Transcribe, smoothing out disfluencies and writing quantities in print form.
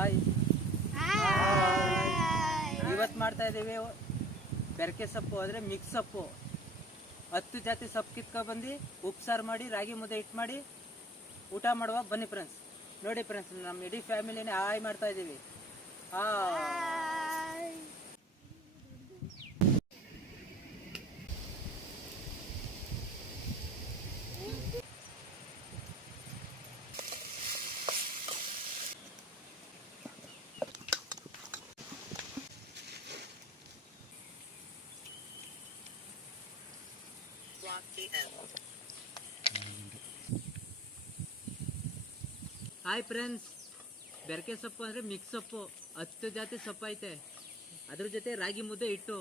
Hi ಇವತ್ತು ಮಾಡ್ತಾ ಇದ್ದೀವಿ ಬೆರಕೆ ಸೊಪ್ಪು ಅಂದರೆ ಮಿಕ್ಸ್ ಸೊಪ್ಪು. 10 ಜಾತಿ ಸೊಪ್ಪು ಕಿತ್ಕೊಬಂದು ಉಪ್ಸಾರು ಮಾಡಿ ರಾಗಿ ಮುದ್ದೆ ಹಿಟ್ಟು ಮಾಡಿ ಊಟ ಮಾಡುವ. ಬನ್ನಿ ಫ್ರೆಂಡ್ಸ್, ನೋಡಿ ಫ್ರೆಂಡ್ಸ್, ನಮ್ಮ ಇಡೀ ಫ್ಯಾಮಿಲಿನೇ ಹಾಯ್ ಮಾಡ್ತಾ ಇದ್ದೀವಿ. ಹಾಯ್ ಫ್ರೆಂಡ್ಸ್, ಬೆರಕೆ ಸೊಪ್ಪು ಅಂದರೆ ಮಿಕ್ಸ್ ಸೊಪ್ಪು. 10 ಜಾತಿ ಸೊಪ್ಪು ಐತೆ, ಅದ್ರ ಜೊತೆ ರಾಗಿ ಮುದ್ದೆ ಹಿಟ್ಟು.